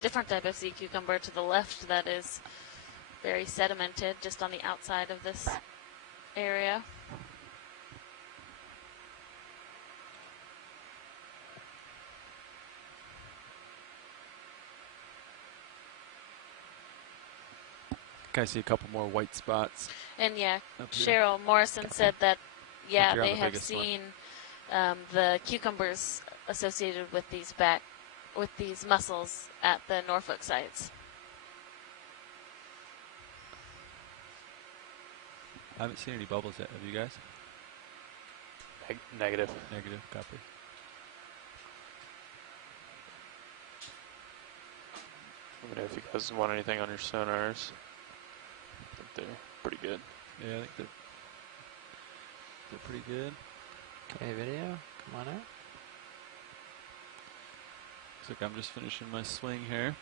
different type of sea cucumber to the left that is very sedimented just on the outside of this area. I see a couple more white spots. And yeah, Cheryl Morrison said that, yeah, they have seen the cucumbers associated with these mussels at the Norfolk sites. I haven't seen any bubbles yet. Have you guys? Negative. Negative, copy. Let me know if you guys want anything on your sonars. I think they're pretty good. Yeah, I think they're pretty good. Okay, video, come on out. Looks like I'm just finishing my swing here.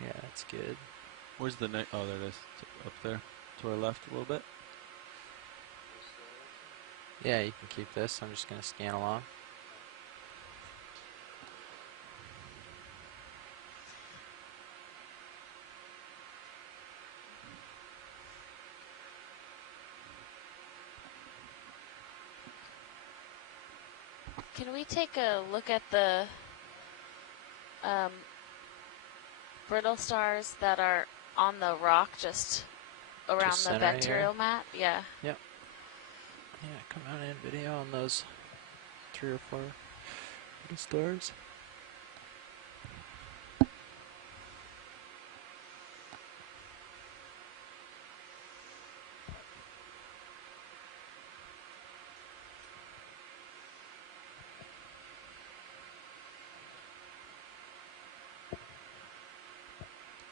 Yeah, that's good. Where's the next? Oh, there it is. It's up there to our left a little bit. Yeah, you can keep this. I'm just going to scan along. Can we take a look at the brittle stars that are on the rock just around Just the center bacterial here? mat? Yeah. Yep. Yeah, come on in video on those 3 or 4 little stars.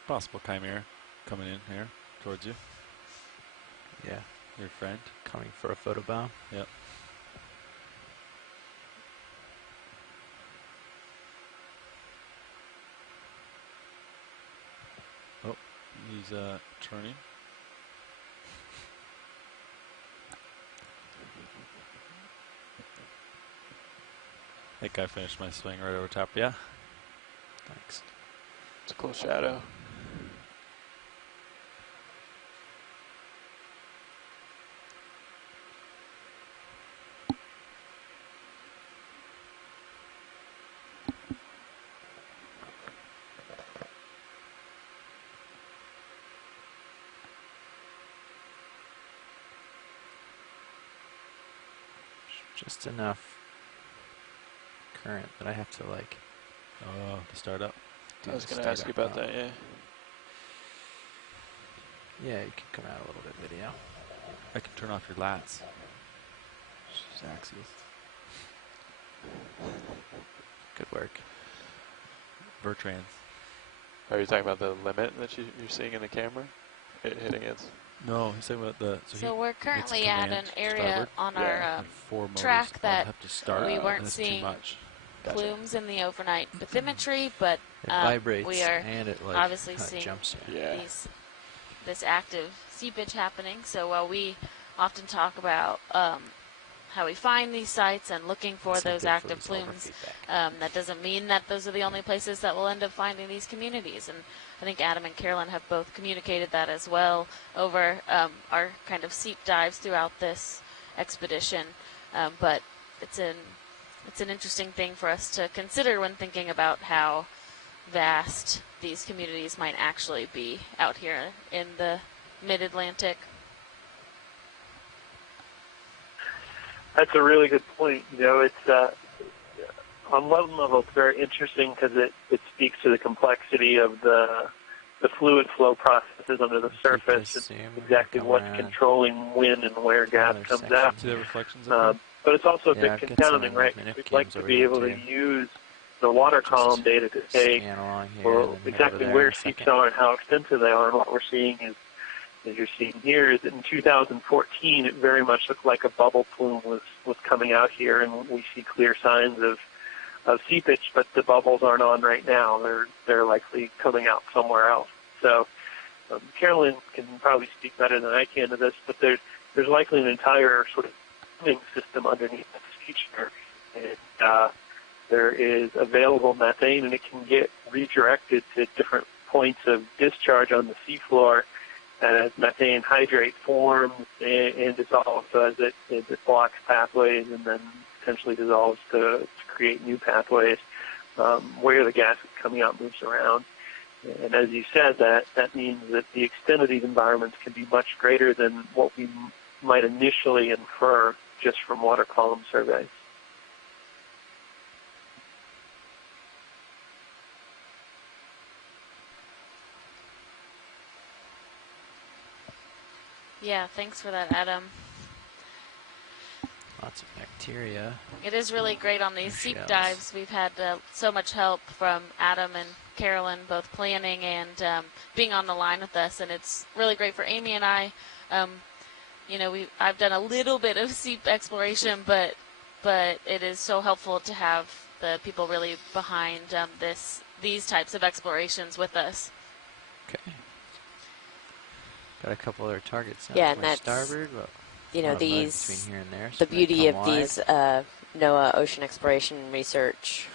Possible chimera coming in here towards you. Yeah, Your friend. coming for a photobomb. Yep. Oh, he's turning. I think I finished my swing right over top. Yeah. Thanks. It's a close shadow. Just enough current that I have to like. Oh, to start up. I was going to ask you about that, yeah. Yeah, you can come out a little bit video. I can turn off your lats. Just axes. Good work. Vertrans. Are you talking about the limit that you're seeing in the camera? Hitting it? No, he's talking about the. So we're currently at an area on Yeah. our track that have to start, we weren't and it's seeing too much. plumes in the overnight bathymetry, but It vibrates we are and it like obviously kinda seeing jumps you. Yeah. this active seepage happening. So while we often talk about how we find these sites and looking for those active plumes, that doesn't mean that those are the only places that we'll end up finding these communities. And I think Adam and Carolyn have both communicated that as well over our kind of seep dives throughout this expedition. But it's an interesting thing for us to consider when thinking about how vast these communities might actually be out here in the mid-Atlantic. That's a really good point. You know, it's on one level it's very interesting because it speaks to the complexity of the fluid flow processes under the surface and exactly what's controlling when and where gas comes out. See the reflections? But it's also a Yeah, bit I've got confounding, some right? minute We'd like cams to over be here able to too. use the water column data to say Scan along here well, and then head over exactly there where in a seeps second. are and how extensive they are. And what we're seeing is, as you're seeing here, is that in 2014 it very much looked like a bubble plume was coming out here, and we see clear signs of seepage, but the bubbles aren't on right now. They're likely coming out somewhere else. So Carolyn can probably speak better than I can to this, but there's likely an entire sort of system underneath this feature and there is available methane, and it can get redirected to different points of discharge on the seafloor as methane hydrate forms and dissolves. So as it blocks pathways and then potentially dissolves to create new pathways where the gas is coming out moves around. And as you said, that means that the extent of these environments can be much greater than what we might initially infer just from water column surveys. Yeah, thanks for that, Adam. Lots of bacteria. It is really great on these seep Shells. dives. We've had so much help from Adam and Carolyn, both planning and being on the line with us, and it's really great for Amy and I. You know, I've done a little bit of seep exploration, but it is so helpful to have the people really behind these types of explorations with us. Okay. Got a couple other targets out Yeah, to and my that's, starboard. But you know, these, between here and there, the so they beauty come of wide. these NOAA ocean exploration research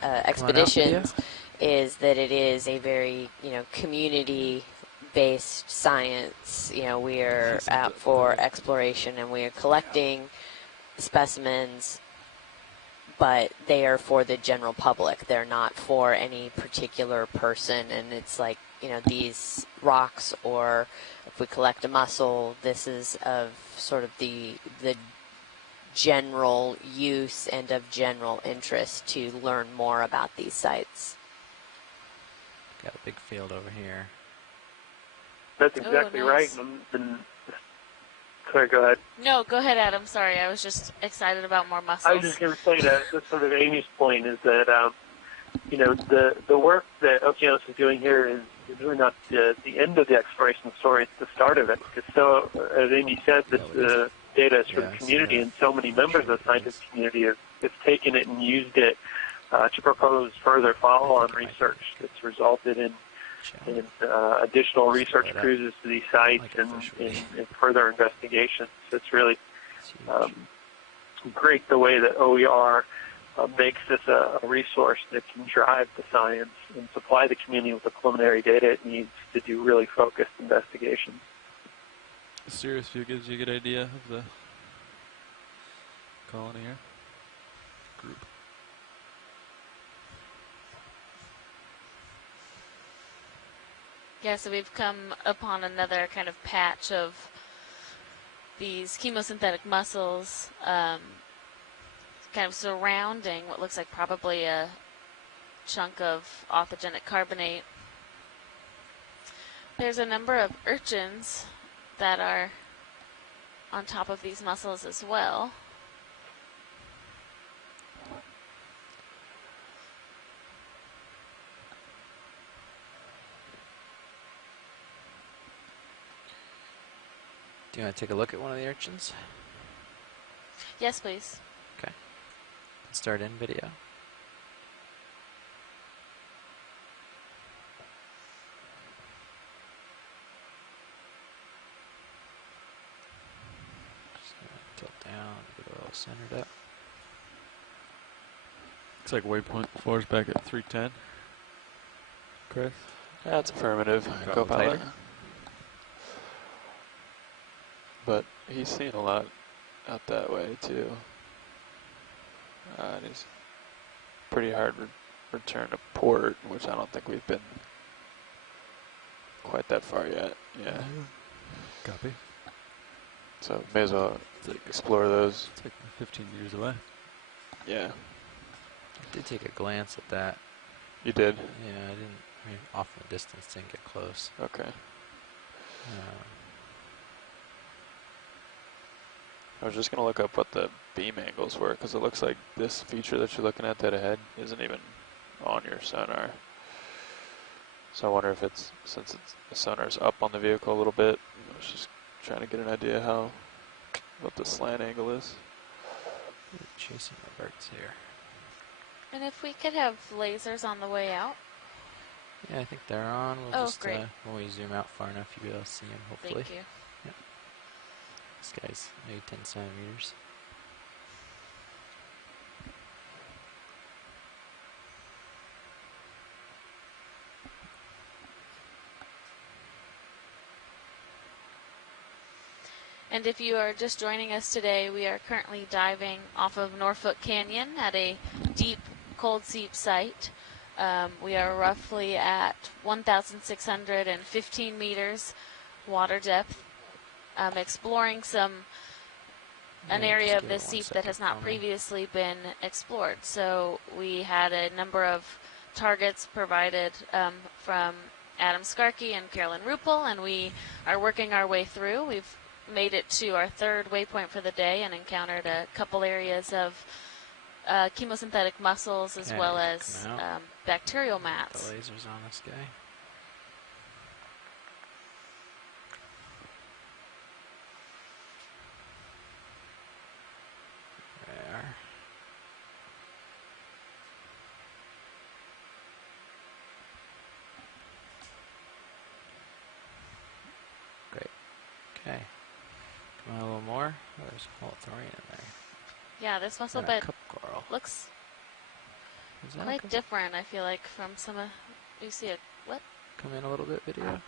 Come on out, expeditions video. is that it is a very, community-based science. You know, we are out for exploration and we are collecting specimens, but they are for the general public. They're not for any particular person, and it's like, these rocks, or if we collect a mussel, this is of sort of the general use and of general interest to learn more about these sites. Got a big field over here. That's exactly nice. right. Sorry, go ahead. No, go ahead, Adam. Sorry, I was just excited about more mussels. I was just going to say that sort of Amy's point is that, the work that Okeanos is doing here is really not the end of the exploration story, it's the start of it. Because so, as Amy said, the data is for the community, and so many members of the scientific community have taken it and used it to propose further follow-on research that's resulted in additional research cruises to these sites and further investigations. So it's really great the way that OER makes this a resource that can drive the science and supply the community with the preliminary data it needs to do really focused investigations. A serious view gives you a good idea of the colony here. Group. Yeah, so we've come upon another kind of patch of these chemosynthetic mussels kind of surrounding what looks like probably a chunk of authogenic carbonate. There's a number of urchins that are on top of these mussels as well. Do you want to take a look at one of the urchins? Yes, please. Okay. Start in video. Just gonna tilt down, get it all centered up. Looks like waypoint 4 is back at 310. Chris? That's affirmative, Go co-pilot. tighter. But he's seen a lot out that way too. And he's pretty hard return to port, which I don't think we've been quite that far yet. Yeah. Copy. So may as well explore those. It's like 15 years away. Yeah. I did take a glance at that. You did? Yeah, I didn't. I mean, off in the distance, didn't get close. Okay. I was just going to look up what the beam angles were, because it looks like this feature that you're looking at dead ahead isn't even on your sonar. So I wonder if it's, since the sonar's up on the vehicle a little bit, I was just trying to get an idea what the slant angle is. Chasing the birds here. And if we could have lasers on the way out. Yeah, I think they're on. We'll just, great. when we zoom out far enough, you'll be able to see them, hopefully. Thank you. This guy's maybe 10 centimeters. And if you are just joining us today, we are currently diving off of Norfolk Canyon at a deep cold seep site. We are roughly at 1,615 meters water depth, exploring an area of this seep that has not previously been explored. So we had a number of targets provided from Adam Skarke and Carolyn Ruppel, and we are working our way through. We've made it to our third waypoint for the day and encountered a couple areas of chemosynthetic mussels as well as bacterial mats. The lasers on this guy. There. Great. Okay. Come on a little more. Oh, there's a whole thorium in there. Yeah, this mussel And bed cup coral. looks Is that quite different, I feel like, from some of... Do you see it? What? Come in a little bit, video.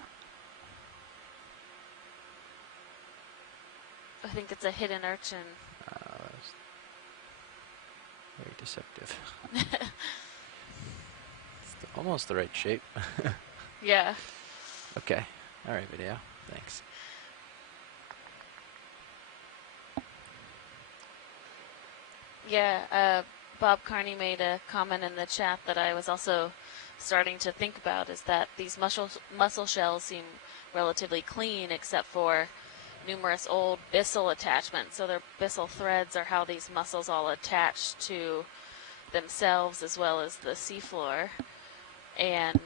I think it's a hidden urchin. That's very deceptive. It's almost the right shape. Yeah. Okay. All right, video. Thanks. Yeah, Bob Carney made a comment in the chat that I was also starting to think about, is that these mussel shells seem relatively clean except for numerous old byssal attachments. So their byssal threads are how these mussels all attach to themselves as well as the seafloor. And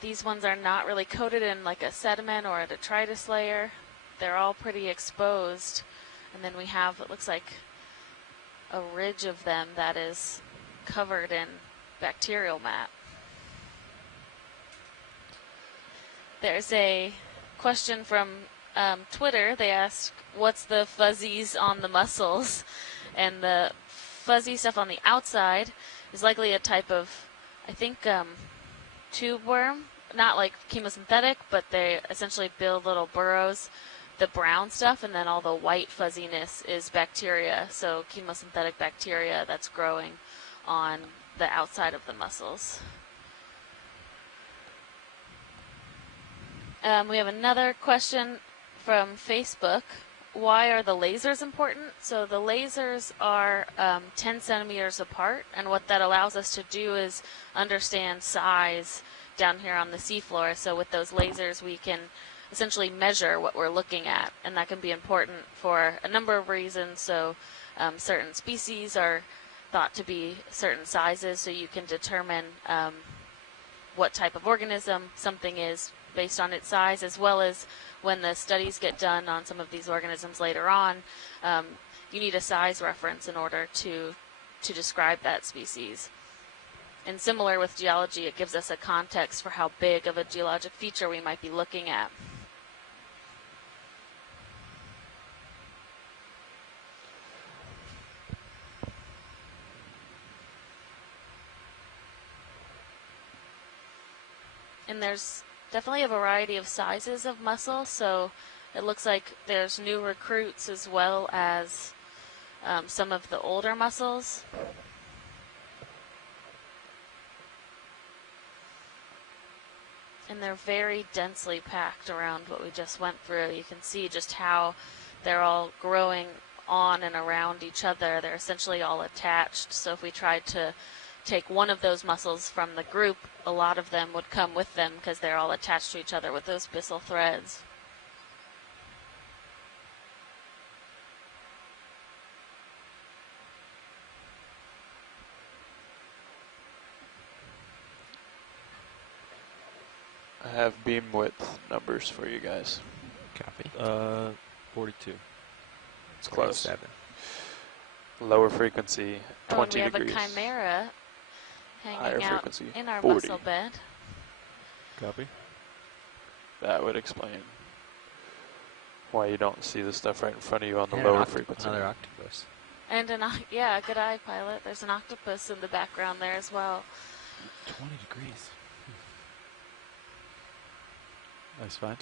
these ones are not really coated in like a sediment or a detritus layer. They're all pretty exposed. And then we have, it looks like, a ridge of them that is covered in bacterial mat. There's a question from Twitter. They asked, what's the fuzzies on the mussels? And the fuzzy stuff on the outside is likely a type of, I think, tube worm. Not like chemosynthetic, but they essentially build little burrows. The brown stuff and then all the white fuzziness is bacteria, so chemosynthetic bacteria that's growing on the outside of the mussels. We have another question from Facebook. Why are the lasers important? So the lasers are 10 centimeters apart, and what that allows us to do is understand size down here on the seafloor. So with those lasers we can essentially measure what we're looking at, and that can be important for a number of reasons. So certain species are thought to be certain sizes, so you can determine what type of organism something is based on its size, as well as when the studies get done on some of these organisms later on, you need a size reference in order to describe that species. And similar with geology, it gives us a context for how big of a geologic feature we might be looking at. And there's definitely a variety of sizes of mussel, so it looks like there's new recruits as well as some of the older mussels. And they're very densely packed around what we just went through. You can see just how they're all growing on and around each other. They're essentially all attached. So if we tried to take one of those mussels from the group, a lot of them would come with them because they're all attached to each other with those byssal threads. I have beam width numbers for you guys. Copy. 42. It's close. 7. Lower frequency, 20 and we degrees. have a chimera Higher hanging out frequency, in our 40. mussel bed. Copy. That would explain why you don't see the stuff right in front of you on the And lower frequency. Another octopus. And yeah, good eye, pilot. There's an octopus in the background there as well. 20 degrees. Nice find.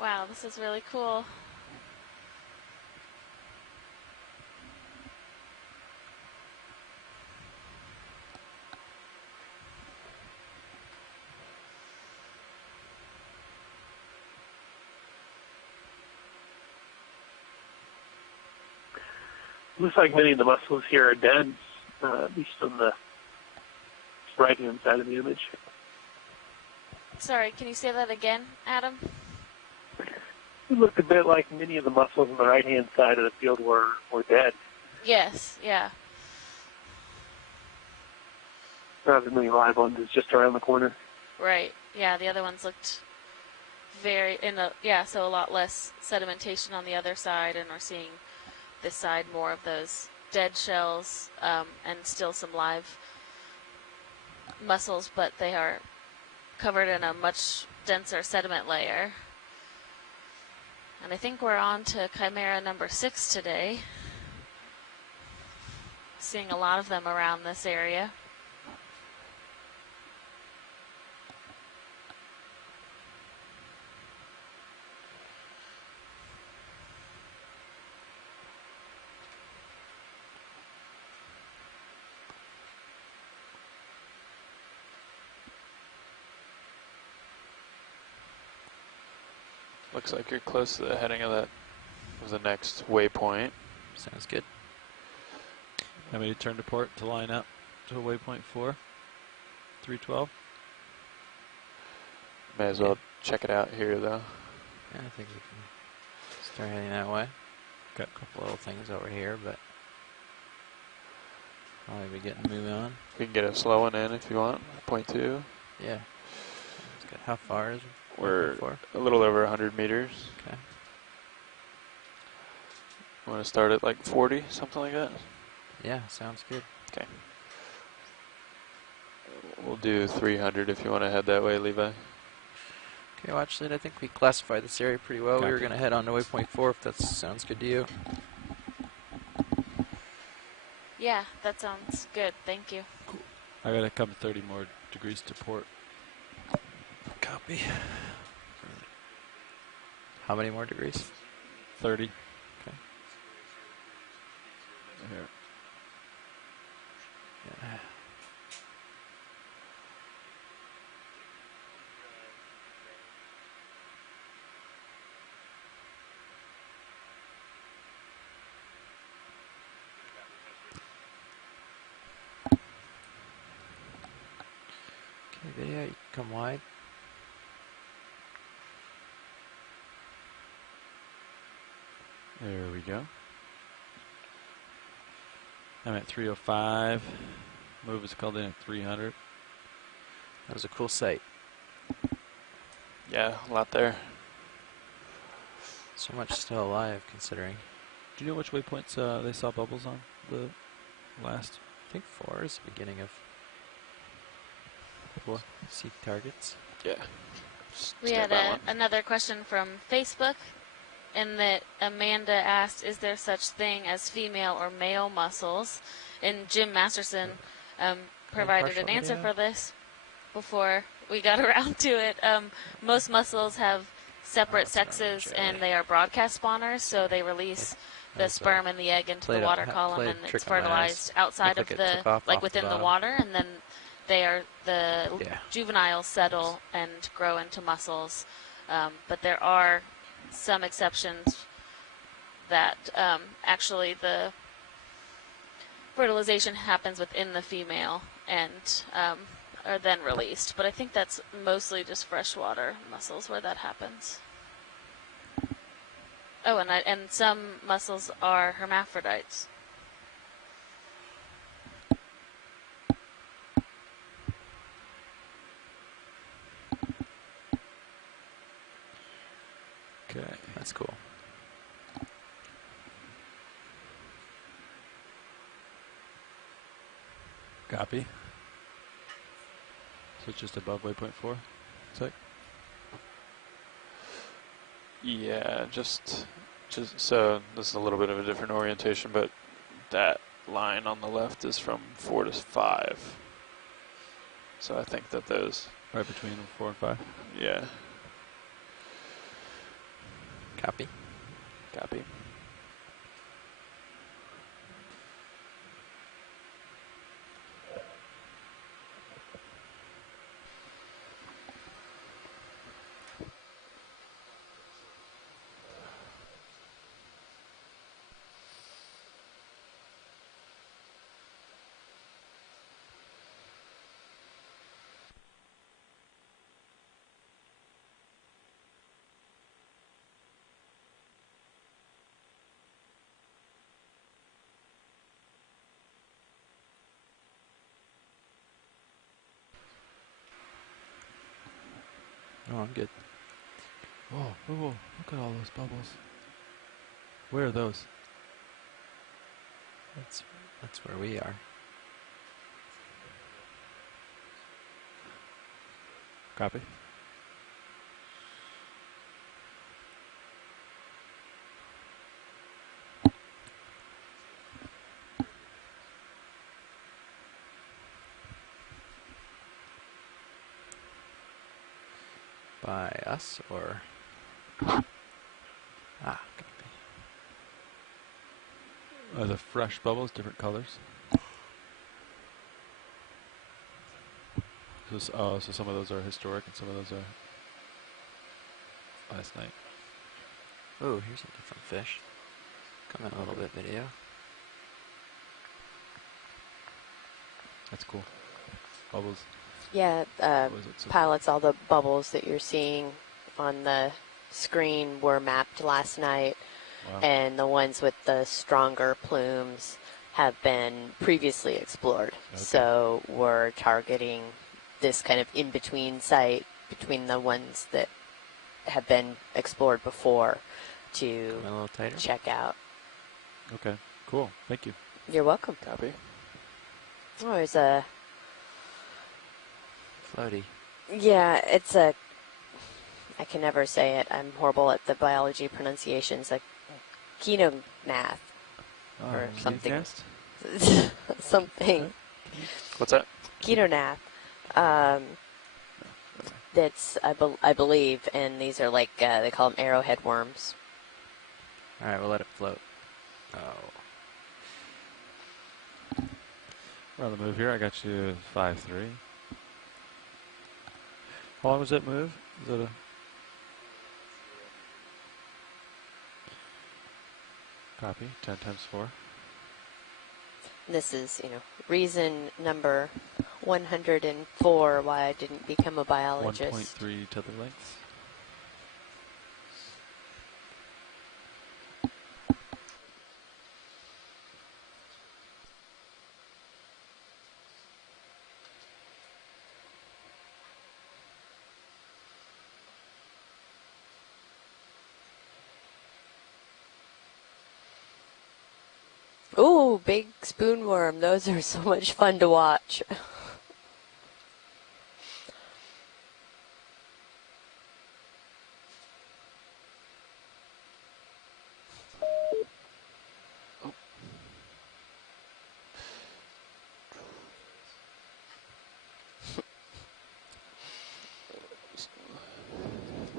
Wow, this is really cool. Looks like many of the mussels here are dead, at least on the right-hand side of the image. Sorry, can you say that again, Adam? It looked a bit like many of the mussels on the right-hand side of the field were dead. Yes, yeah. The many live ones is just around the corner. Right. Yeah, the other ones looked so a lot less sedimentation on the other side, and we're seeing this side more of those dead shells, and still some live mussels, but they are covered in a much denser sediment layer. And I think we're on to Chimera number 6 today. Seeing a lot of them around this area. Looks like you're close to the heading of the next waypoint. Sounds good. How many turn to port to line up to waypoint 4? 312? May as well check it out here, though. Yeah, I think we can start heading that way. Got a couple little things over here, but probably be getting moving on. We can get a slow one in if you want. 0.2. Yeah. Sounds good. How far is it? We're 1.4? a little over 100 meters. Okay. Want to start at like 40, something like that? Yeah, sounds good. Okay. We'll do 300 if you want to head that way, Levi. Okay, well, actually, I think we classified this area pretty well. We were Copy. going to head on to waypoint 4 if that sounds good to you. Yeah, that sounds good. Thank you. I gotta come 30 more degrees to port. Copy. How many more degrees? 30. Okay. Here. Yeah. Okay, video, you can come wide. There we go. I'm at 305. Move is called in at 300. That was a cool sight. Yeah, a lot there. So much still alive, considering. Do you know which waypoints they saw bubbles on? The last? I think 4 is the beginning of 4 seek targets. Yeah. We had another question from Facebook, in that Amanda asked, is there such thing as female or male mussels? And Jim Masterson provided an answer for this before we got around to it. Most mussels have separate sexes, and they are broadcast spawners, so they release the sperm and the egg into the water column, and it's fertilized outside of the, like within the water, and then the juveniles settle and grow into mussels. But there are some exceptions that actually the fertilization happens within the female and are then released. But I think that's mostly just freshwater mussels where that happens. Oh, and some mussels are hermaphrodites. Okay. That's cool. Copy. So it's just above waypoint 4? Looks like. Yeah, just so this is a little bit of a different orientation, but that line on the left is from 4 to 5. So I think that those Right between 4 and 5? yeah. Copy. Copy. Oh, I'm good. Oh, whoa, look at all those bubbles. Where are those? That's where we are. Copy. By us or? Ah, copy. Are the fresh bubbles different colors? So some of those are historic and some of those are last night. Oh, here's a different fish. Come in a little bit, video. That's cool. Bubbles. Yeah, What was it? So pilots, all the bubbles that you're seeing on the screen were mapped last night, wow. and the ones with the stronger plumes have been previously explored. Okay. So we're targeting this kind of in-between site between the ones that have been explored before to Come in a little tighter. check out. Okay, cool. Thank you. You're welcome. Copy. Oh, there's a... Floaty. Yeah, it's a... I can never say it. I'm horrible at the biology pronunciations. A Keenonath or Keep something. cast? Something. What's that? Ketonath. That's, I believe, and these are like, they call them arrowhead worms. All right, we'll let it float. Oh. We're on the move here. I got you 5-3. How long was that move? Is that a... Copy. 10 times 4. This is, reason number 104 why I didn't become a biologist. 1.3 tether lengths. Ooh, big spoonworm. Those are so much fun to watch.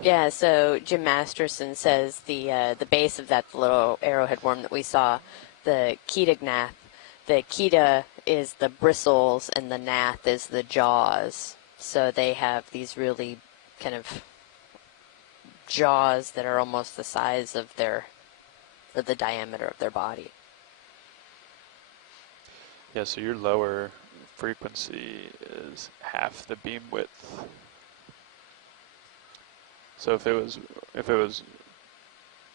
Yeah, so Jim Masterson says the base of that little arrowhead worm that we saw, the ketognath, the keta is the bristles and the gnath is the jaws. So they have these really kind of jaws that are almost the size of the diameter of their body. Yeah, so your lower frequency is half the beam width. So if it was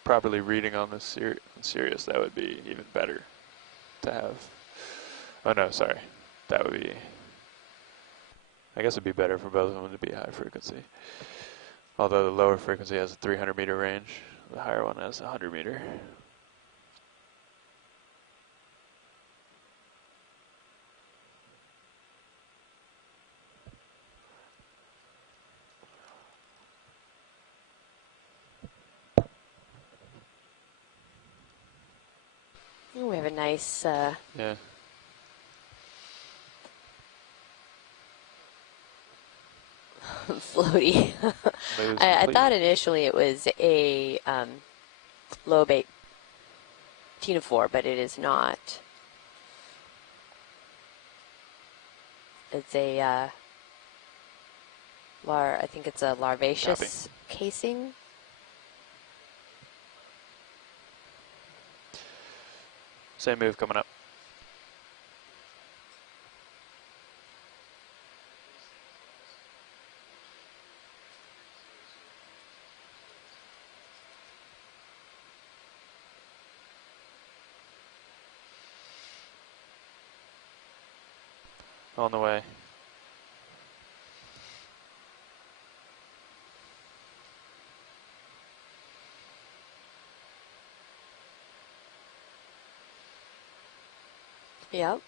properly reading on the Sirius, that would be even better to have. Oh no, sorry, that would be. I guess it'd be better for both of them to be high frequency. Although the lower frequency has a 300 meter range, the higher one has a 100 meter. Ooh, we have a nice Yeah. floaty. I thought initially it was a lobe 1804, but it is not. It's a, I think it's a larvaceous casing. Same move coming up. On the way. Yep.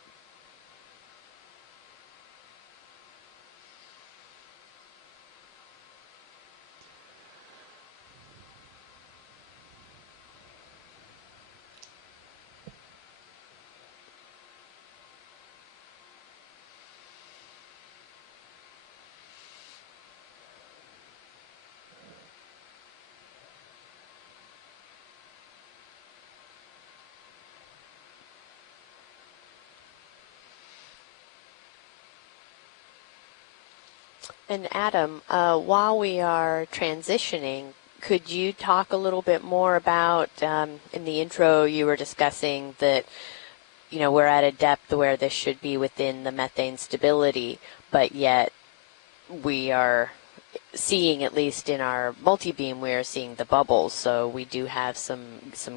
And Adam, while we are transitioning, could you talk a little bit more about, in the intro you were discussing that, you know, we're at a depth where this should be within the methane stability, but yet we are seeing, at least in our multi-beam, we are seeing the bubbles. So we do have some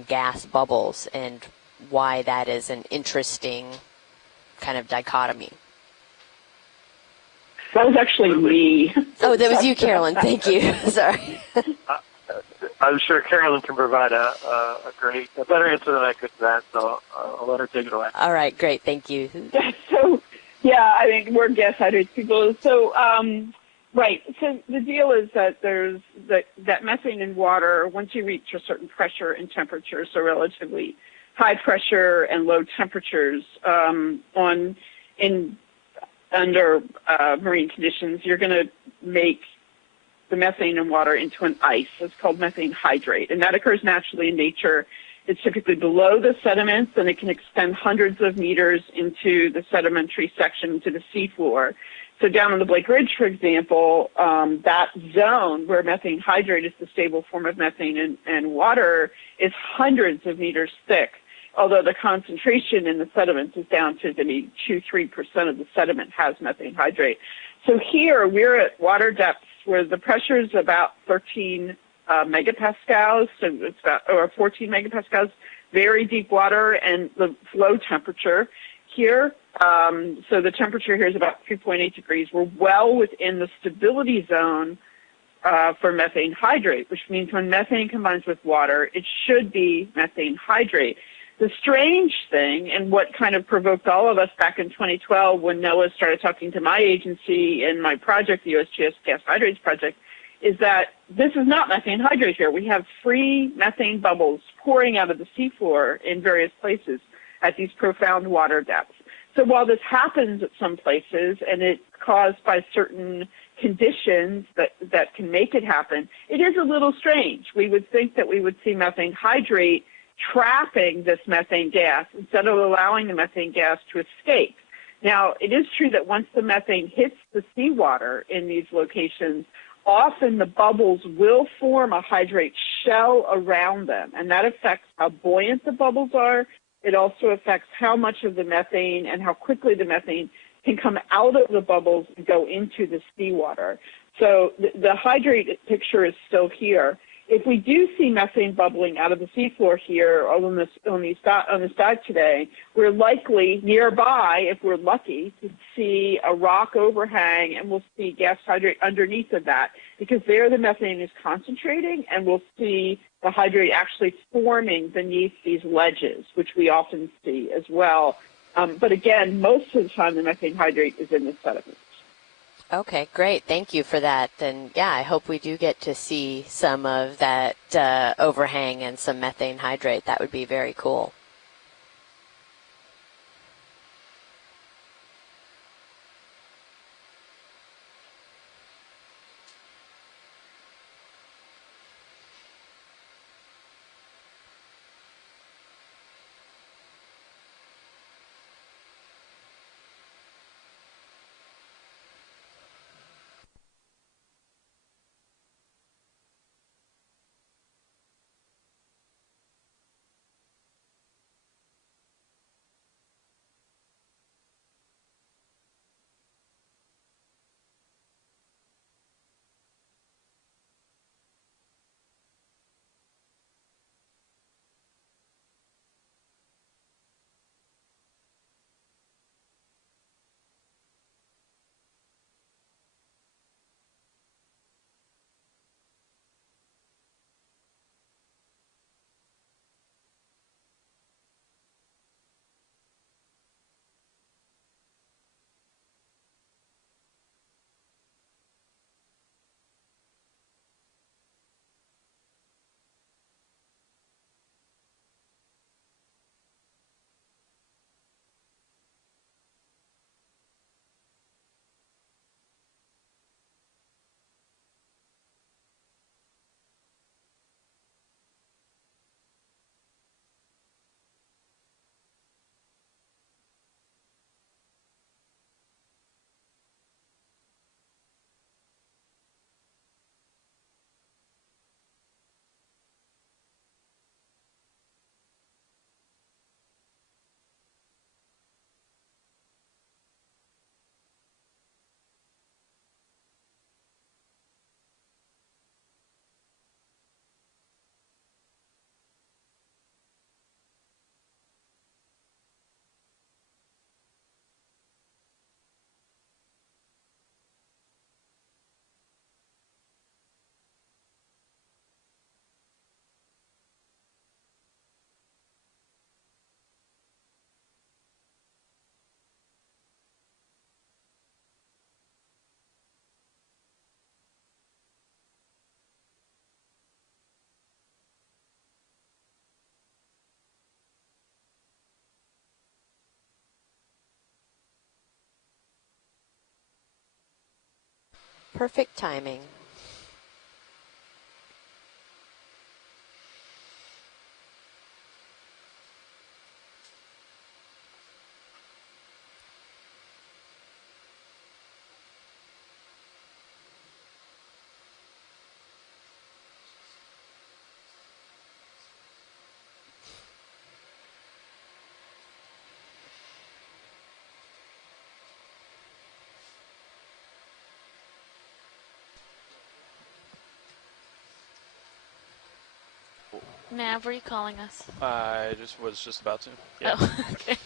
gas bubbles, and why that is an interesting kind of dichotomy. That was actually me. Oh, that was you, Carolyn. Thank you. Sorry. I'm sure Carolyn can provide a better answer than I could to that, so I'll let her take it away. All right, great. Thank you. So, yeah, I mean, we're gas hydrates people. So, right. So the deal is that there's that methane in water, once you reach a certain pressure and temperature, so relatively high pressure and low temperatures under marine conditions, you're going to make the methane in water into an ice. It's called methane hydrate, and that occurs naturally in nature. It's typically below the sediments, and it can extend hundreds of meters into the sedimentary section to the seafloor. So down on the Blake Ridge, for example, that zone where methane hydrate is the stable form of methane in water is hundreds of meters thick, although the concentration in the sediments is down to maybe 2-3% of the sediment has methane hydrate. So here we're at water depths where the pressure is about 13 megapascals, so it's about, or 14 megapascals, very deep water, and the flow temperature here, so the temperature here is about 3.8 degrees. We're well within the stability zone for methane hydrate, which means when methane combines with water, it should be methane hydrate. The strange thing, and what kind of provoked all of us back in 2012 when NOAA started talking to my agency in my project, the USGS Gas Hydrates Project, is that this is not methane hydrate here. We have free methane bubbles pouring out of the seafloor in various places at these profound water depths. So while this happens at some places, and it's caused by certain conditions that can make it happen, it is a little strange. We would think that we would see methane hydrate trapping this methane gas instead of allowing the methane gas to escape. Now, it is true that once the methane hits the seawater in these locations, often the bubbles will form a hydrate shell around them, and that affects how buoyant the bubbles are. It also affects how much of the methane and how quickly the methane can come out of the bubbles and go into the seawater. So the hydrate picture is still here. If we do see methane bubbling out of the seafloor here on this dive today, we're likely nearby, if we're lucky, to see a rock overhang, and we'll see gas hydrate underneath of that, because there the methane is concentrating, and we'll see the hydrate actually forming beneath these ledges, which we often see as well. But again, most of the time the methane hydrate is in the sediments. Okay, great. Thank you for that. And yeah, I hope we do get to see some of that overhang and some methane hydrate. That would be very cool. Perfect timing. Nav, were you calling us? I was just about to. Yeah. Oh, okay.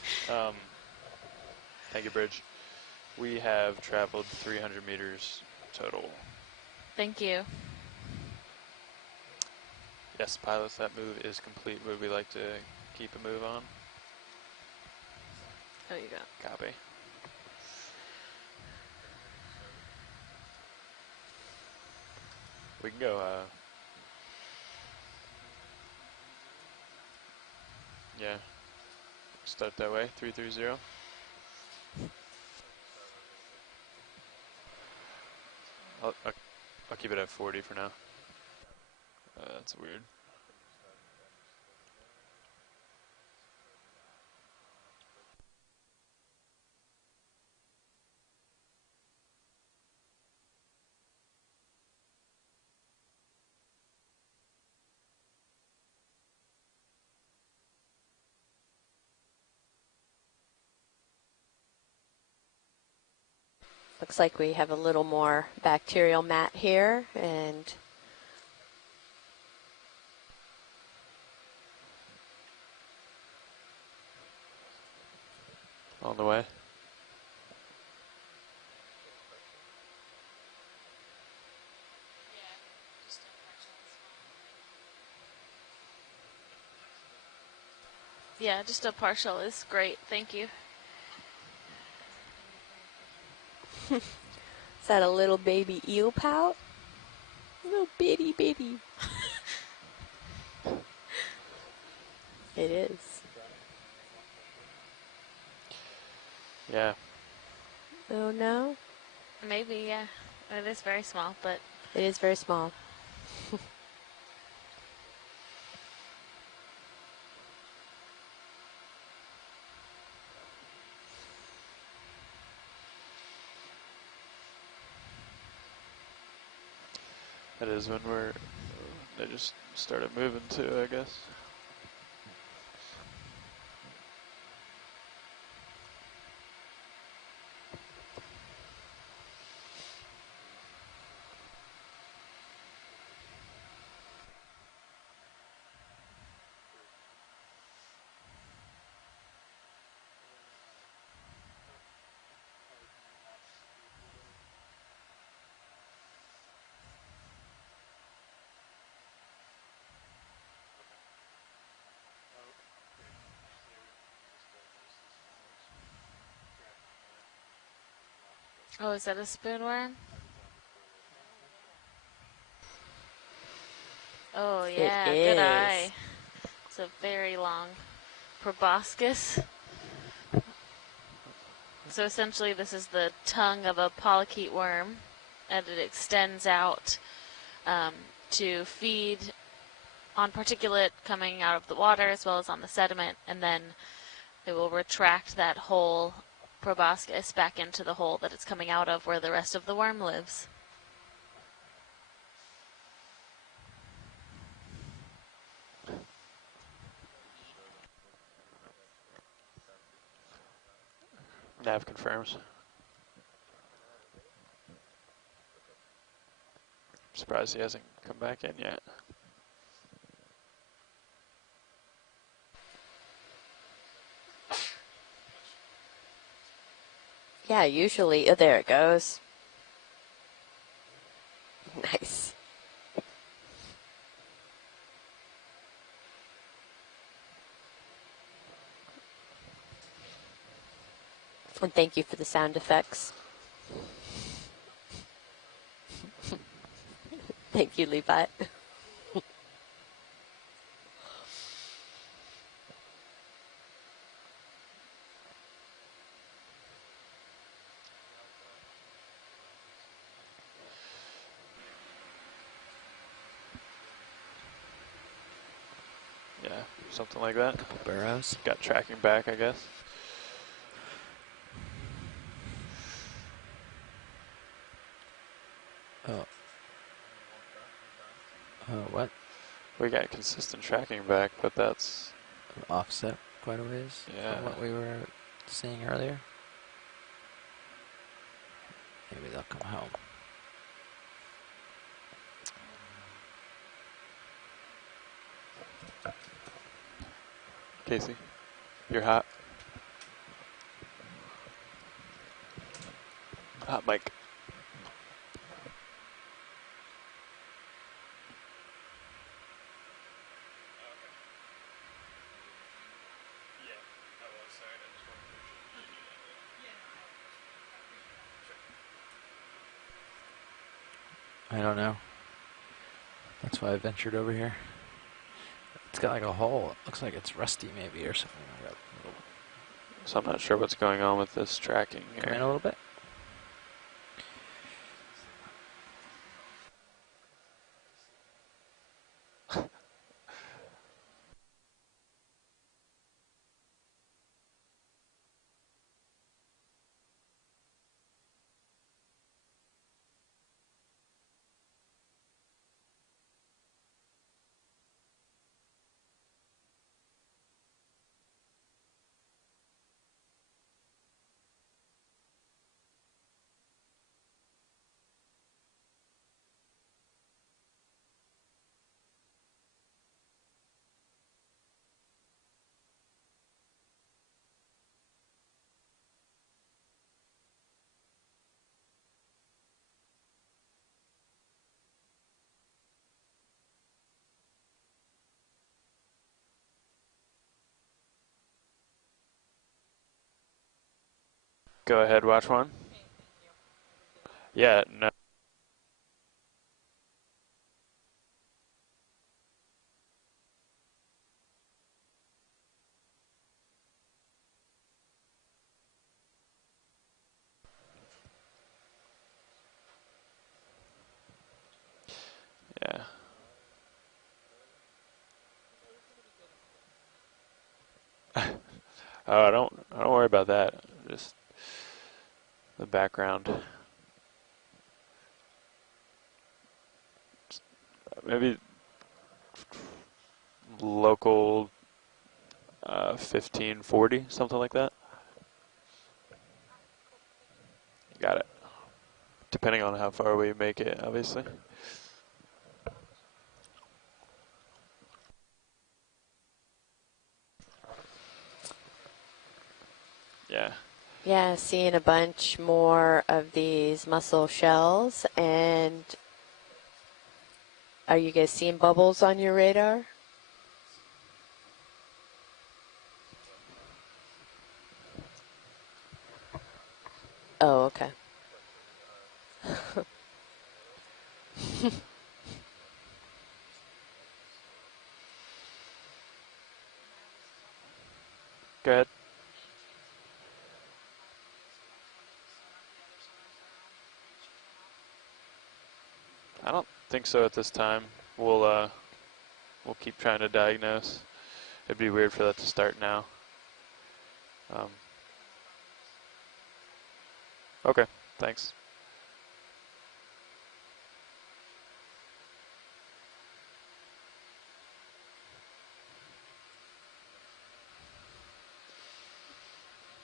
Thank you, Bridge. We have traveled 300 meters total. Thank you. Yes, pilots, that move is complete. Would we like to keep a move on? Oh, you go. Copy. We can go, yeah. Start that way, 330. I'll keep it at 40 for now. That's weird. Looks like we have a little more bacterial mat here, and On the way. Yeah, just a partial is great. Thank you. is that a little baby eel pout? Little bitty bitty. It is. Yeah. Oh no? Maybe, yeah. It is very small, but It is very small. That is when they just started moving too, I guess. oh, is that a spoonworm? Oh yeah, It good is. eye. It's a very long proboscis. So essentially this is the tongue of a polychaete worm, and it extends out to feed on particulate coming out of the water as well as on the sediment, and then it will retract that whole proboscis back into the hole that it's coming out of where the rest of the worm lives. Nav confirms. Surprised he hasn't come back in yet. Yeah, usually. Oh, there it goes. Nice. And thank you for the sound effects. Thank you, Levi. something like that. Couple burrows. Got tracking back, I guess. Oh. What? We got consistent tracking back, but that's Offset quite a ways from what we were seeing earlier. Maybe they'll come home. Casey, you're hot. Hot mic. I don't know. That's why I ventured over here. It's got like a hole. It looks like it's rusty maybe or something like that. So I'm not sure what's going on with this tracking here. Come in a little bit. Go ahead, watch one. Yeah, no. Yeah. Oh, don't worry about that. Just the background. Maybe local 1540, something like that. Got it. Depending on how far we make it, obviously. Yeah. Yeah, seeing a bunch more of these mussel shells. And are you guys seeing bubbles on your radar? Oh, okay. Go ahead. I don't think so at this time. We'll keep trying to diagnose. It'd be weird for that to start now. Okay, thanks.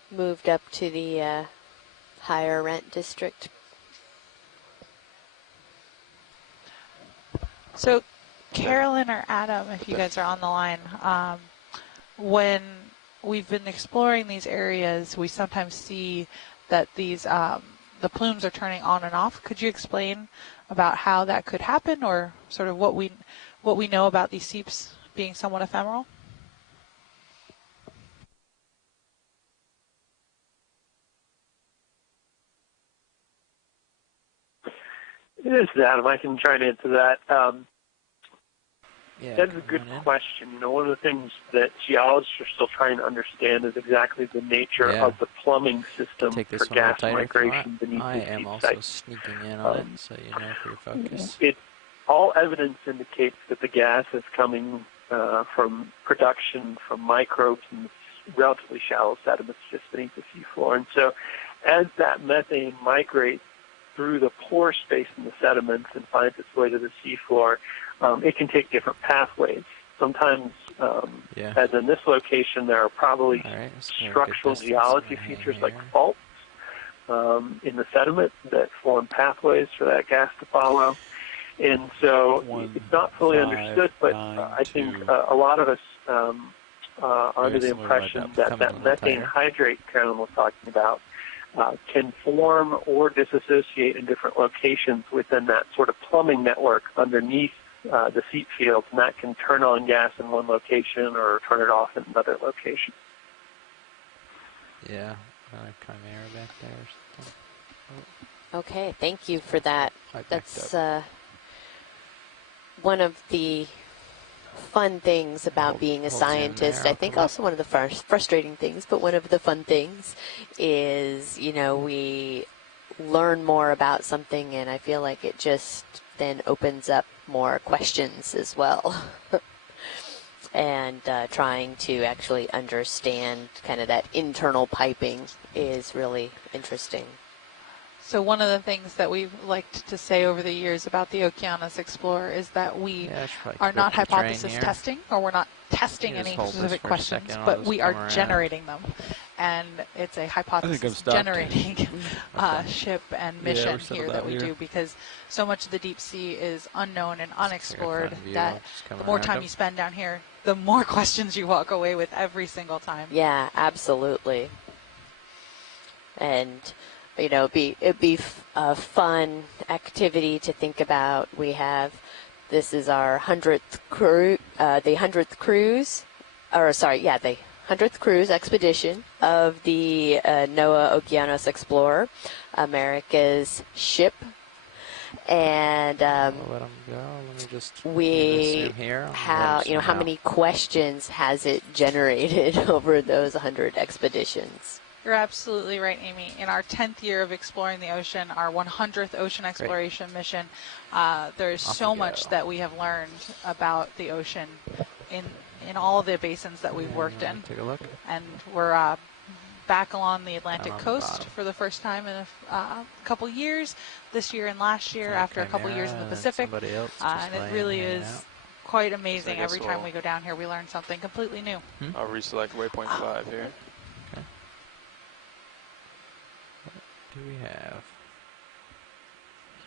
Moved up to the higher rent district. So, Carolyn or Adam, if you guys are on the line, when we've been exploring these areas, we sometimes see that these the plumes are turning on and off. Could you explain about how that could happen, or sort of what we know about these seeps being somewhat ephemeral? This is Adam. I can try and answer that. Yeah, That's a good question. You know, one of the things that geologists are still trying to understand is exactly the nature of the plumbing system for gas migration beneath I the am seep also site. sneaking in on it, so you know for your focus. All evidence indicates that the gas is coming from production from microbes in relatively shallow sediments just beneath the seafloor. And so as that methane migrates through the pore space in the sediments and finds its way to the seafloor, it can take different pathways. Sometimes, as in this location, there are probably structural geology features like faults in the sediment that form pathways for that gas to follow. And so it's not fully understood, but I think a lot of us are under the impression that that methane hydrate Carolyn was talking about can form or disassociate in different locations within that sort of plumbing network underneath the seep fields, and that can turn on gas in one location or turn it off in another location. Yeah, chimera back there or something. Okay, thank you for that. That's one of the fun things about being a scientist. I think also one of the frustrating things, but one of the fun things is, we learn more about something, and I feel like it just then opens up more questions as well. And trying to actually understand kind of that internal piping is really interesting. So one of the things that we've liked to say over the years about the Okeanos Explorer is that we are not hypothesis testing, or we're not testing any specific questions, but we are generating them. And it's a hypothesis generating ship and mission here that we do, because so much of the deep sea is unknown and unexplored that the more time you spend down here, the more questions you walk away with every single time. Yeah, absolutely. And it'd be a fun activity to think about. This is our 100th the 100th cruise, the 100th cruise expedition of the NOAA Okeanos Explorer, America's ship. And let them go. Let me just how many questions has it generated over those 100 expeditions? You're absolutely right, Amy. In our 10th year of exploring the ocean, our 100th ocean exploration mission, there's so much that we have learned about the ocean in all the basins that we've worked in. Take a look. And we're back along the Atlantic coast for the first time in a couple years, this year and last year, after a couple years in the Pacific. And it really is quite amazing. Every time we go down here, we learn something completely new. I'll reselect waypoint 5 here. Do we have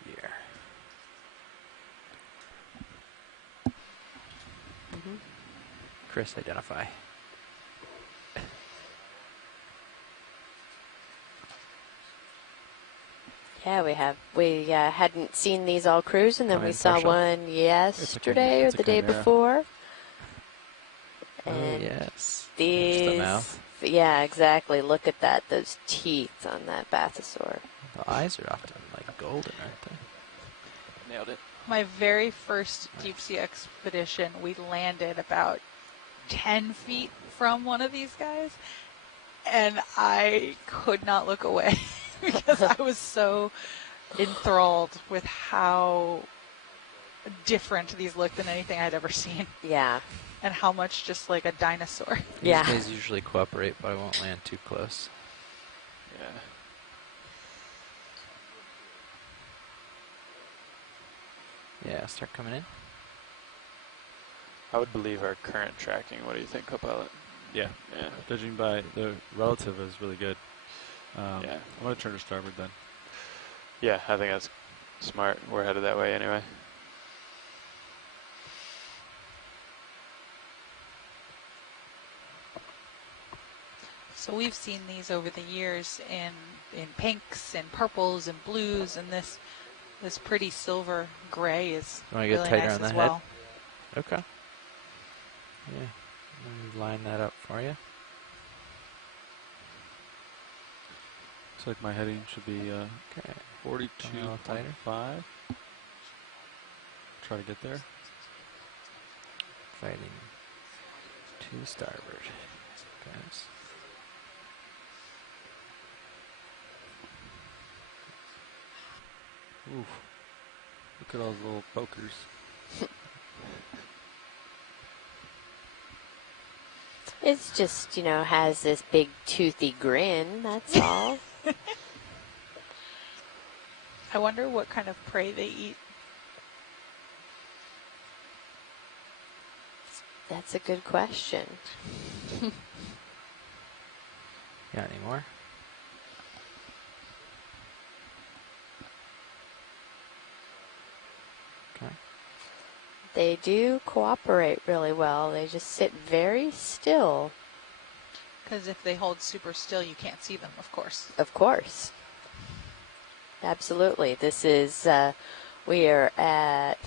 here? Chris, identify. Yeah, we have. We hadn't seen these all cruise, and then we saw one yesterday or the day before. And yes. These. The mouth. Yeah, exactly. Look at that. Those teeth on that bathysaur. The eyes are often like golden, aren't they? Nailed it. My very first deep sea expedition, we landed about 10 feet from one of these guys, and I could not look away because I was so enthralled with how different these looked than anything I'd ever seen. Yeah. And how much just like a dinosaur. These guys usually cooperate, but I won't land too close. Yeah, start coming in. I would believe our current tracking. What do you think, Copilot? Yeah. Judging by the relative is really good. I'm going to turn to starboard then. Yeah, I think that's smart. We're headed that way anyway. So we've seen these over the years in pinks and purples and blues, and this pretty silver gray is really nice as well. Okay. Yeah. Let me line that up for you. Looks like my heading should be 42.5. Try to get there. Fighting to starboard, guys. Oof. Look at all those little pokers. It's just, has this big toothy grin, that's all. I wonder what kind of prey they eat. That's a good question. Got any more? Okay. They do cooperate really well. They just sit very still. Because if they hold super still, you can't see them, of course. Of course. Absolutely. This is, we are at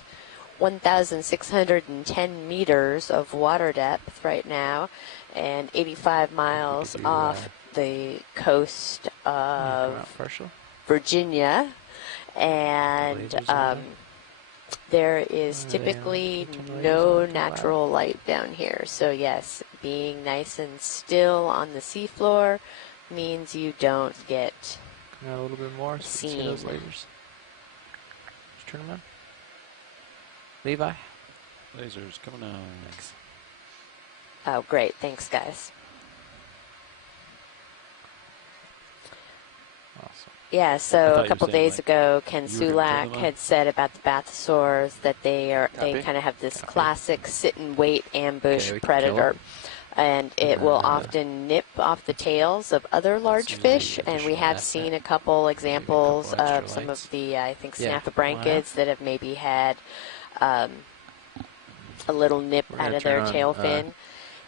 1,610 meters of water depth right now and 85 miles off the coast of Virginia. And there is typically no natural light down here. So yes, being nice and still on the seafloor means you don't get a little bit more so seen. See those lasers. Just turn them on. Levi? Lasers coming on. Thanks. Oh, great. Thanks, guys. Awesome. Yeah, so a couple days ago, Ken you were gonna turn Sulak them on? had said about the bathysaurs that they Copy. kind of have this Copy. classic sit and wait ambush Okay, we can predator. kill And it will often nip off the tails of other large use fish, the and we additional have asset. seen a couple examples extra of some lights. of the, I think, Yeah. snappabranchids that have maybe had a little nip We're out gonna of their turn on, tail fin.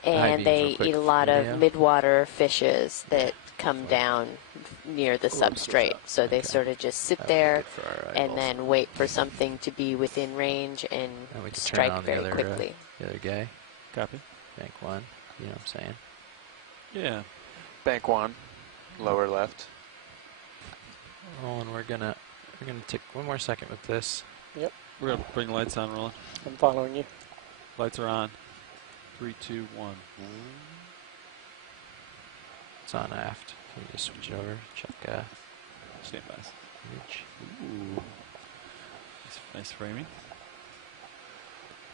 high And beams they real quick eat a for lot video. of midwater fishes that come So- down near the switch substrate. out. So they Okay. sort of just sit That would be there good for our and eyeballs. then wait for something to be within range and And we can turn strike on very the other, quickly. the other guy. Copy. Bank one. You know what I'm saying? Yeah. Bank one, lower left. Oh, and we're gonna take one more second with this. We're going to bring lights on, Roland. I'm following you. Lights are on. 3, 2, 1. It's on aft. Can you just switch it over? Check Stand by. reach. Ooh. Nice framing.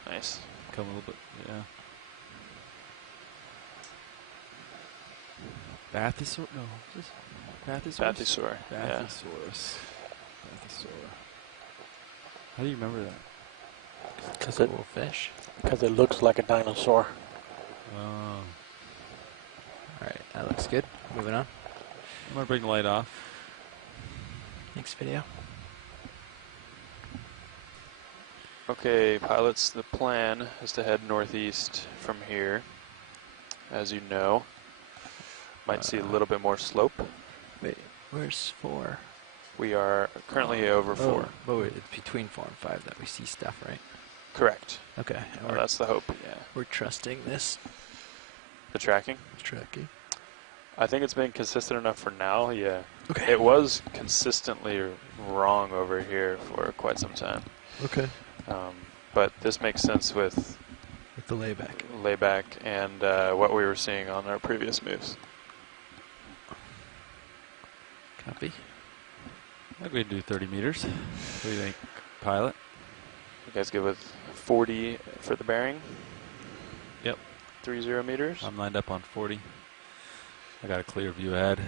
Nice. Come a little bit, yeah. Bathysaur? No. Is this Bathysaurus? Bathysaur. Yeah. Bathysaurus. Bathysaur. How do you remember that? Because Cool fish. it looks like a dinosaur. Oh. Alright, that looks good. Moving on. I'm going to bring the light off. Next video. Okay, pilots, the plan is to head northeast from here. As you know, might see a little bit more slope. Wait, where's 4? We are currently over 4. But wait, it's between 4 and 5 that we see stuff, right? Correct. Okay. Well, that's the hope, yeah. We're trusting this The tracking? tracking. I think it's been consistent enough for now, yeah. Okay. It was consistently wrong over here for quite some time. Okay. But this makes sense with With the layback. layback and what we were seeing on our previous moves. Copy. I think we can do 30 meters. What do you think, pilot? You guys good with 40 for the bearing? Yep. 30 meters? I'm lined up on 40. I got a clear view ahead.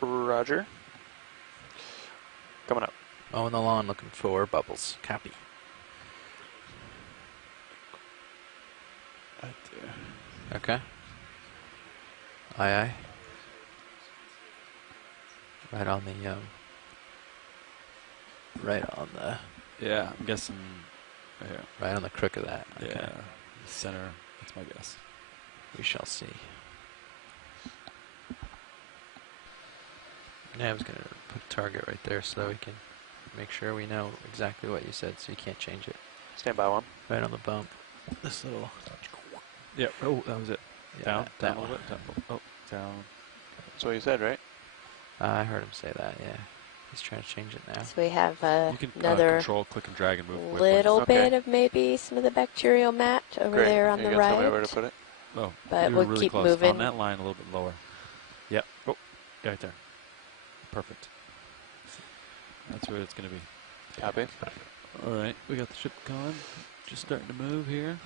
Roger. Coming up. Oh, on the lawn looking for bubbles. Copy. Right there. Okay. Aye, aye. Right on the, right on the, Yeah, I'm guessing right here. right on the crook of that. Okay. Yeah, the center. That's my guess. We shall see. Yeah, I was going to put a target right there so that we can make sure we know exactly what you said so you can't change it. Stand by one. Right on the bump. This little... Yeah. Oh, that was it. Yeah, Down. that Down a one. little bit. Down. Oh, down. That's what you said, right? I heard him say that, yeah. He's trying to change it now. So we have You can another control, click and drag and move. waypoints. little Okay. bit of maybe some of the bacterial mat over Great. there on you the guys tell me where right. to put it? Oh, But you we'll were really keep close. moving. On that line, a little bit lower. Yep. Oh, right there. Perfect. That's where it's going to be. Copy. All right, we got the ship going. Just starting to move here.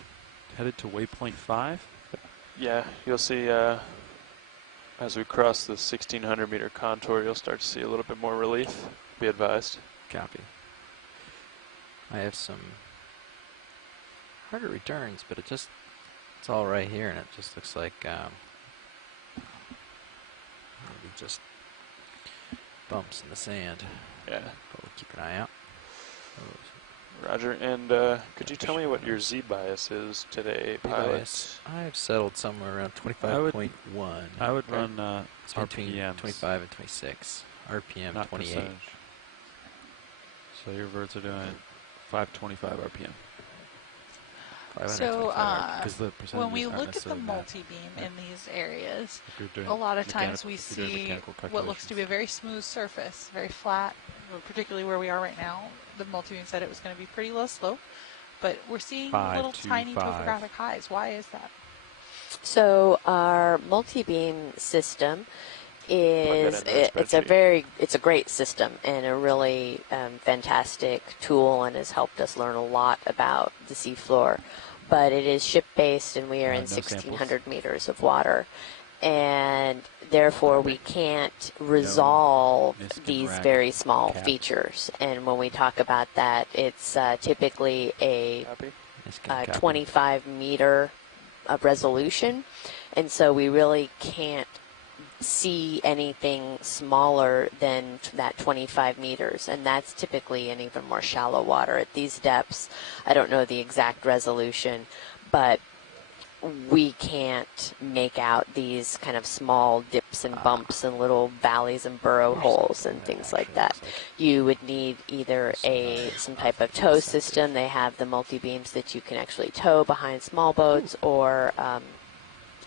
Headed to waypoint 5. Yeah, you'll see as we cross the 1,600 meter contour, you'll start to see a little bit more relief. Be advised. Copy. I have some harder returns, but it's all right here, and it just looks like maybe just bumps in the sand. Yeah. But we'll keep an eye out. Roger. And could you tell me what your Z bias is today, pilot? Bias, I've settled somewhere around 25.1. I would run It's between RPMs. 25 and 26. RPM Not 28. percentage. So your birds are doing 525 RPM. So 'Cause the when we percentages aren't look at the necessarily bad. multi-beam in these areas, If you're doing a lot of mechanical- times we if you're doing see mechanical what looks to be a calculations. very smooth surface, very flat, particularly where we are right now. The multi-beam said it was going to be pretty low slope, but we're seeing little tiny 525. topographic highs. Why is that? So our multi-beam system is it's a great system and a really fantastic tool, and has helped us learn a lot about the seafloor. But it is ship-based, and we are in No 1,600 meters of water, and therefore we can't resolve these rack very small cap. features. And when we talk about that, it's typically a Copy? 25 meter of resolution, and so we really can't see anything smaller than that 25 meters, and that's typically in even more shallow water at these depths. I don't know the exact resolution, but we can't make out these kind of small dips and bumps and little valleys and burrow holes and things like that. You would need either some type of tow system. They have the multi-beams that you can actually tow behind small boats, or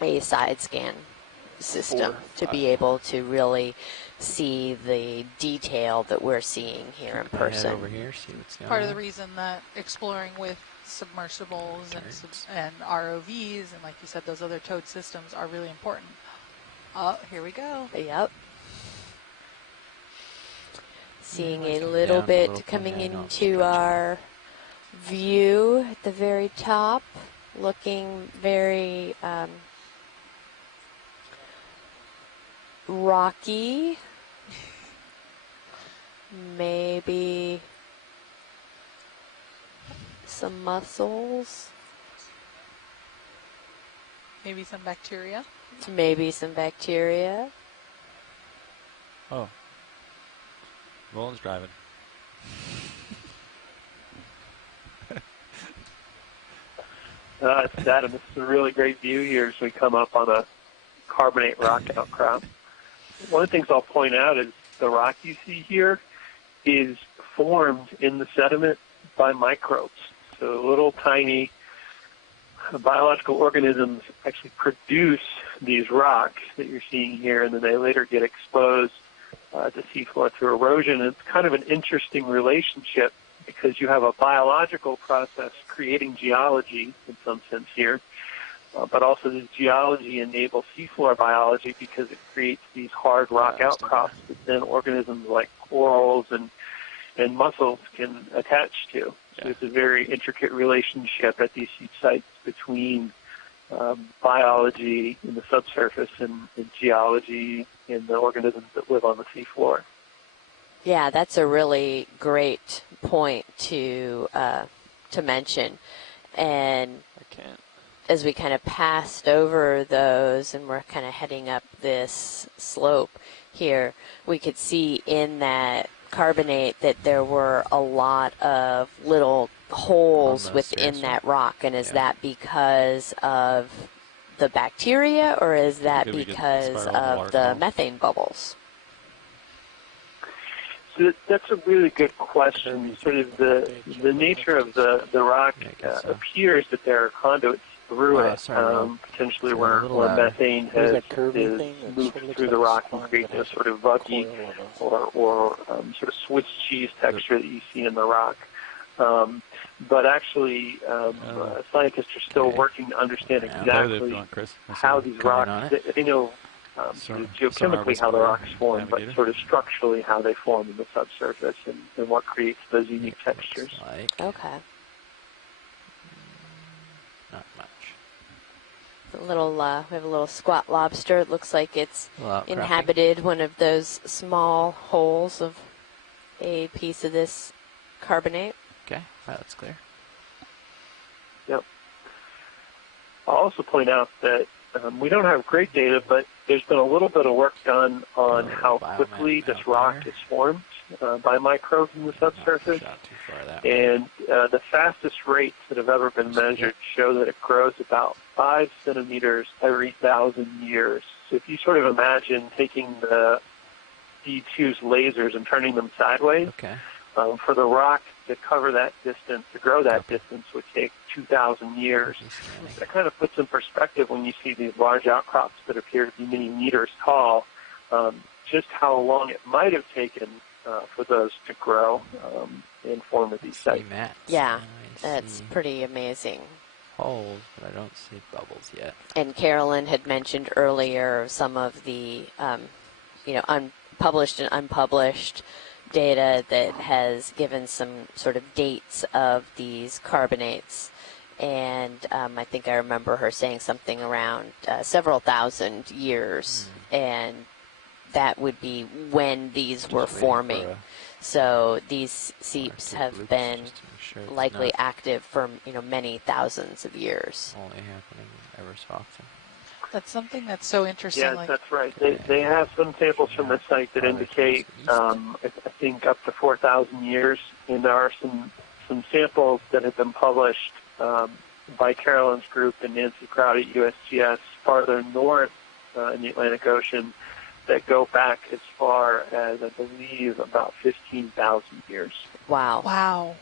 a side scan system to be able to really see the detail that we're seeing here in person. Over here, see what's going Part on. of the reason that exploring with submersibles and ROVs and, like you said, those other towed systems are really important. Oh, here we go. Yep. Seeing let's a go little down a bit little coming bit. I'll into stretch our view at the very top, looking very rocky. Maybe some mussels. Maybe some bacteria. Maybe some bacteria. Oh. Roland's driving. It's Adam. This is a really great view here as we come up on a carbonate rock outcrop. One of the things I'll point out is the rock you see here is formed in the sediment by microbes. So little tiny biological organisms actually produce these rocks that you're seeing here, and then they later get exposed to seafloor through erosion. And it's kind of an interesting relationship because you have a biological process creating geology in some sense here, but also this geology enables seafloor biology because it creates these hard rock outcrops that then organisms like corals and mussels can attach to. So it's a very intricate relationship at these seep sites between biology in the subsurface and geology in the organisms that live on the seafloor. Yeah, that's a really great point to mention. And as we kind of passed over those and we're kind of heading up this slope here, we could see in that carbonate that there were a lot of little holes within that rock. And is that because of the bacteria, or is that because of the methane bubbles? So that's a really good question. Sort of the nature of the rock appears that there are conduits through it, potentially where methane is moved through the rock and creates a sort of vuggy or sort of Swiss cheese texture that you see in the rock. But actually, scientists are still working to understand exactly how these rocks, they know geochemically how the rocks form, but sort of structurally how they form in the subsurface and what creates those unique textures. Okay. Not much. We have a little squat lobster. It looks like it's inhabited one of those small holes of a piece of this carbonate. Okay, that's clear. Yep. I'll also point out that we don't have great data, but there's been a little bit of work done on how quickly this rock is formed by microbes in the subsurface. And the fastest rates that have ever been measured show that it grows about 5 centimeters every 1,000 years. So if you sort of imagine taking the D2's lasers and turning them sideways, for the rock to cover that distance, to grow that distance, would take 2,000 years. That kind of puts in perspective when you see these large outcrops that appear to be many meters tall, just how long it might have taken for those to grow and form at these sites. Yeah, that's pretty amazing. Holes, but I don't see bubbles yet. And Carolyn had mentioned earlier some of the, published and unpublished data that has given some sort of dates of these carbonates. And I think I remember her saying something around several thousand years. And that would be when these were forming. So these seeps have been likely active for many thousands of years. Only happening ever so often. That's something that's so interesting. Yes, that's right. They have some samples from the site that indicate, I think, up to 4,000 years. And there are some samples that have been published by Carolyn's group and Nancy Crowd at USGS farther north in the Atlantic Ocean that go back as far as, I believe, about 15,000 years. Wow. Wow.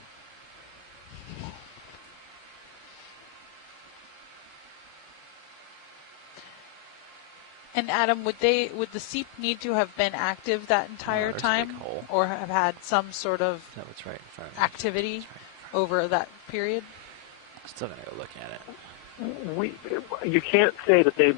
And Adam, would the seep need to have been active that entire time, or have had some sort of activity over that period? Still gonna go look at it. You can't say that they've been